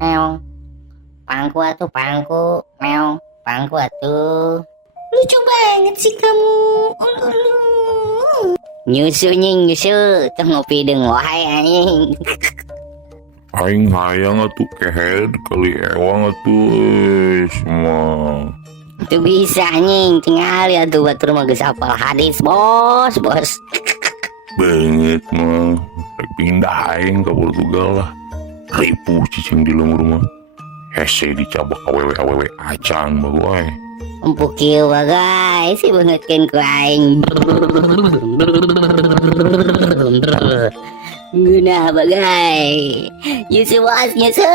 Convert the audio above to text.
Meong. Pangku atuh pangku. Meong. Pangku atuh. Lucu banget sih kamu. Nyusu nying nyusu. Tuh ngopi deng wahai anjing. Aing hayang atuh kehead kali ewang atuh semua. Itu bisa anjing. Tinggal ya tuh batur mah geus hafal hadis bos. Banget mah. Rek pindah aing ke Portugal lah. Ribu cicing di lemur mah. Hese dicabak awewe acan baguai. Empuk kieu bagai si beungeutkeun ku aing. Geunah bagai. Nyusu bos nyusu.